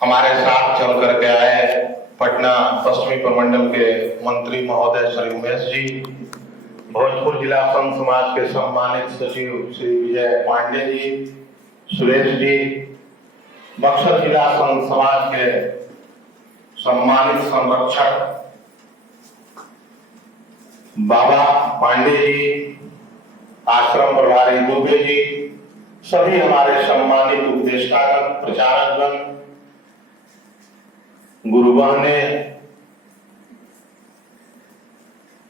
हमारे साथ चल करके आए पटना पश्चिमी प्रमंडल के मंत्री महोदय श्री उमेश जी, भोजपुर जिला संत समाज के सम्मानित सचिव श्री विजय पांडे जी, सुरेश जी, बक्सर जिला संत समाज के सम्मानित संरक्षक बाबा पांडे जी, आश्रम प्रभारी दुबे जी, सभी हमारे सम्मानित उपदेष्टागण, प्रचारकगण, गुरु बहने,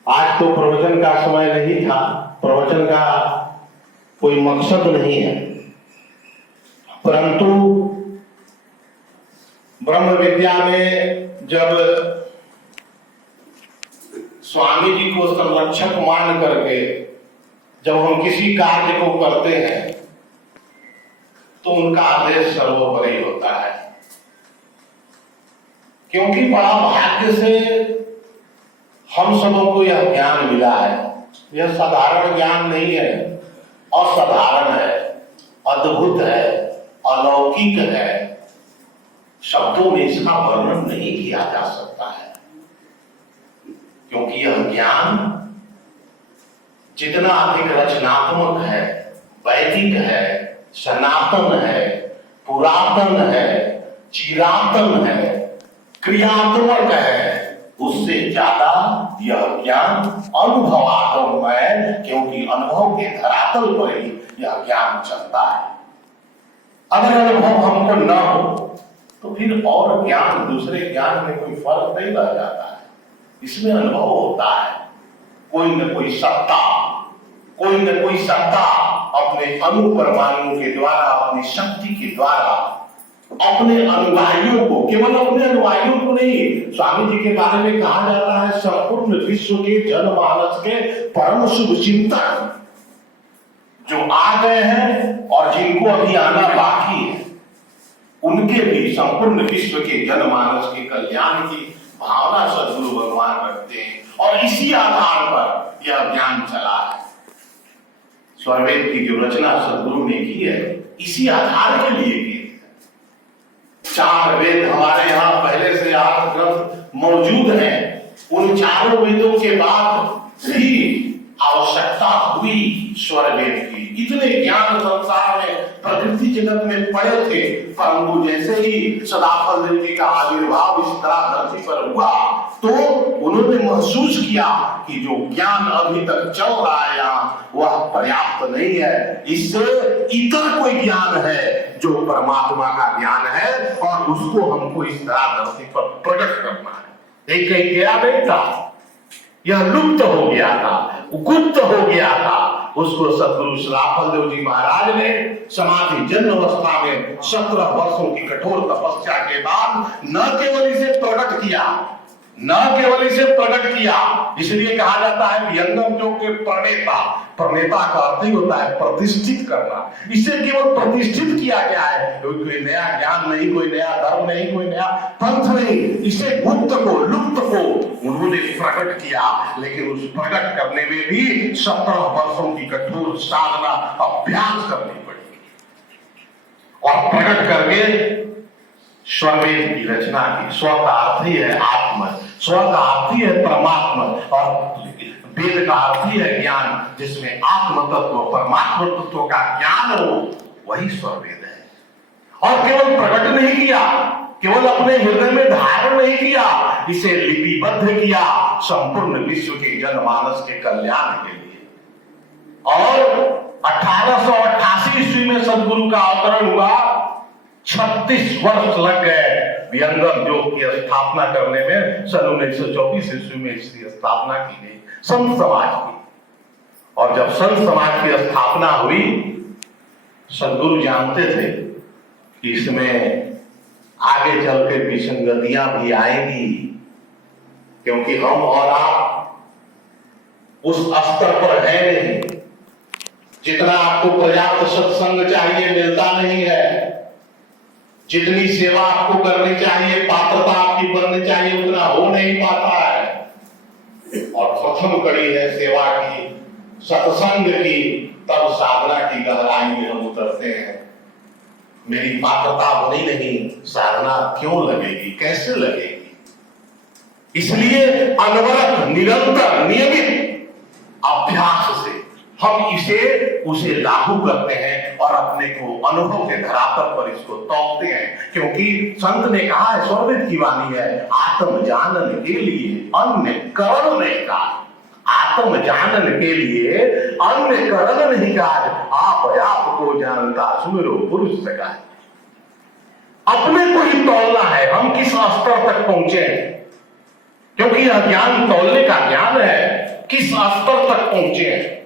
आज तो प्रवचन का समय नहीं था, प्रवचन का कोई मकसद नहीं है, परंतु ब्रह्म विद्या में जब स्वामी जी को संरक्षक मान करके जब हम किसी कार्य को करते हैं तो उनका आदेश सर्वोपरि होता है, क्योंकि बड़ा भाग्य से हम सबों को यह ज्ञान मिला है। यह साधारण ज्ञान नहीं है, असाधारण है, अद्भुत है, अलौकिक है। शब्दों में इसका वर्णन नहीं किया जा सकता है, क्योंकि यह ज्ञान जितना अधिक रचनात्मक है, वैदिक है, सनातन है, पुरातन है, चिरातन है, क्रियात्मक है, उससे ज्यादा यह ज्ञान अनुभवात्मक है, क्योंकि अनुभव के धरातल पर ही यह ज्ञान चलता है। अगर अनुभव हमको न हो तो फिर और ज्ञान, दूसरे ज्ञान में कोई फर्क नहीं रह जाता है। इसमें अनुभव होता है, कोई न कोई सत्ता, कोई न कोई सत्ता अपने अणु परमाणु के द्वारा, अपनी शक्ति के द्वारा अपने अनुयायियों को, केवल अपने अनुयायियों को नहीं, स्वामी जी के बारे में कहा जाता है संपूर्ण विश्व के जनमानस के परम शुभ चिंतन जो आ गए हैं और जिनको अभी आना बाकी है, उनके भी संपूर्ण विश्व के जनमानस के कल्याण की भावना सद्गुरु भगवान रखते हैं, और इसी आधार पर यह ज्ञान चला है। स्वरवेद की जो रचना सद्गुरु ने की है, इसी आधार के लिए की है। 4 वेद हमारे यहाँ पहले से 8 ग्रंथ मौजूद हैं। उन 4 वेदों के बाद भी आवश्यकता हुई स्वर वेद की। इतने ज्ञान संसार में, प्रकृति जगत में पड़े थे, परंतु जैसे ही सदाफल देव जी का आविर्भाव इस तरह धरती पर हुआ तो उन्होंने महसूस किया कि जो ज्ञान अभी तक चल रहा है यहाँ, वह पर्याप्त नहीं है। इससे इतर कोई ज्ञान है जो परमात्मा का ज्ञान है, और उसको हमको इस तरह धरती पर प्रकट करना है। एक कहीं गया नहीं था, यह लुप्त हो गया था, गुप्त हो गया था। उसको सद्गुरु सदाफल देव जी महाराज ने समाधि जन्म अवस्था में 17 वर्षों की कठोर तपस्या के बाद न केवल इसे प्रकट किया, न केवल इसे प्रकट किया, इसलिए कहा जाता है व्यंगम जो के प्रणेता, प्रणेता का अर्थ ही होता है प्रतिष्ठित करना। इसे केवल प्रतिष्ठित किया गया है, कोई नया ज्ञान नहीं, कोई नया धर्म नहीं, कोई नया पंथ नहीं। इसे गुप्त को, लुप्त को उन्होंने प्रकट किया, लेकिन उस प्रकट करने में भी 17 वर्षों की कठोर साधना, अभ्यास करनी पड़ी, और प्रकट करके स्वरवेद की रचना की। स्व का अर्थ ही है आत्मा, स्व का अर्थ ही है परमात्मा, और वेद का अर्थ ही है ज्ञान, जिसमें आत्म तत्व, परमात्मा तत्व का ज्ञान हो, वही स्वरवेद है। और केवल प्रकट नहीं किया, केवल अपने हृदय में धारण नहीं किया, इसे लिपिबद्ध किया संपूर्ण विश्व के जनमानस के कल्याण के लिए। और 1888 ईस्वी में सद्गुरु का अवतरण हुआ। 36 वर्ष लग गए व्यंगम योग की स्थापना करने में। सन 1924 ईस्वी में इसकी स्थापना की गई संत समाज की। और जब संत समाज की स्थापना हुई, सद्गुरु जानते थे कि इसमें आगे चल के विसंगतियां भी आएंगी, क्योंकि हम और आप उस स्तर पर है नहीं। जितना आपको पर्याप्त सत्संग चाहिए मिलता नहीं है, जितनी सेवा आपको करनी चाहिए, पात्रता आपकी बननी चाहिए, उतना हो नहीं पाता है। और प्रथम कड़ी है सेवा की, सत्संग की, तब साधना की गहराई में हम उतरते हैं। मेरी पात्रता बनी नहीं, साधना क्यों लगेगी, कैसे लगेगी? इसलिए अनवरत, निरंतर, नियमित अभ्यास से हम उसे लागू करते हैं और अपने को अनुभव के धरातल पर इसको तोड़ते हैं। क्योंकि संत ने कहा है, स्वर्गीय की वाणी है, आत्म जानन के लिए अन्य करण नहीं काज। आत्म जानन के लिए अन्य करण नहीं काज, आप को जानता सुमिरो पुरुष सका। अपने को ही तोलना है, हम किस स्तर तक पहुंचे हैं, क्योंकि यह ज्ञान तौलने का ज्ञान है। किस स्तर तक पहुंचे हैं,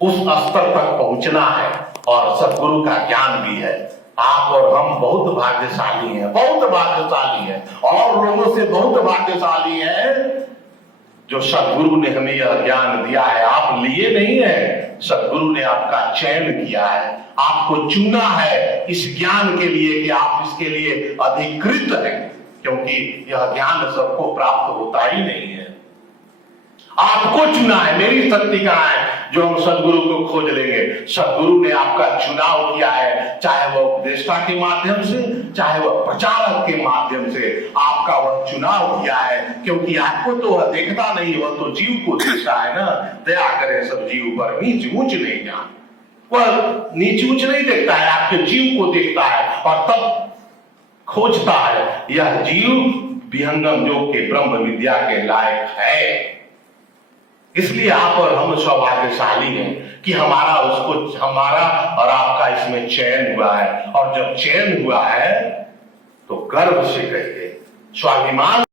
उस स्तर तक पहुंचना है। और सद्गुरु का ज्ञान भी है। आप और हम बहुत भाग्यशाली हैं, बहुत भाग्यशाली हैं, और लोगों से बहुत भाग्यशाली हैं जो सद्गुरु ने हमें यह ज्ञान दिया है। आप लिए नहीं है, सद्गुरु ने आपका चयन किया है, आपको चुना है इस ज्ञान के लिए कि आप इसके लिए अधिकृत हैं। क्योंकि यह ज्ञान सबको प्राप्त होता ही नहीं है, आपको चुना है। मेरी शक्ति कहां है जो हम सद्गुरु को खोज लेंगे? सद्गुरु ने आपका चुनाव किया है, चाहे वह उपदेष्टा के माध्यम से, चाहे वह प्रचारक के माध्यम से, आपका वह चुनाव किया है। क्योंकि आपको तो वह देखता नहीं, वह तो जीव को देखता है ना। दया करे सब जीव पर, नीच ऊंच नहीं जान। वह नीच ऊंच नहीं देखता है, आपके जीव को देखता है और तब खोजता है यह जीव विहंगम योग के ब्रह्म विद्या के लायक है। इसलिए आप और हम सौभाग्यशाली हैं कि हमारा और आपका इसमें चयन हुआ है। और जब चयन हुआ है तो गर्व से कहिए, स्वाभिमान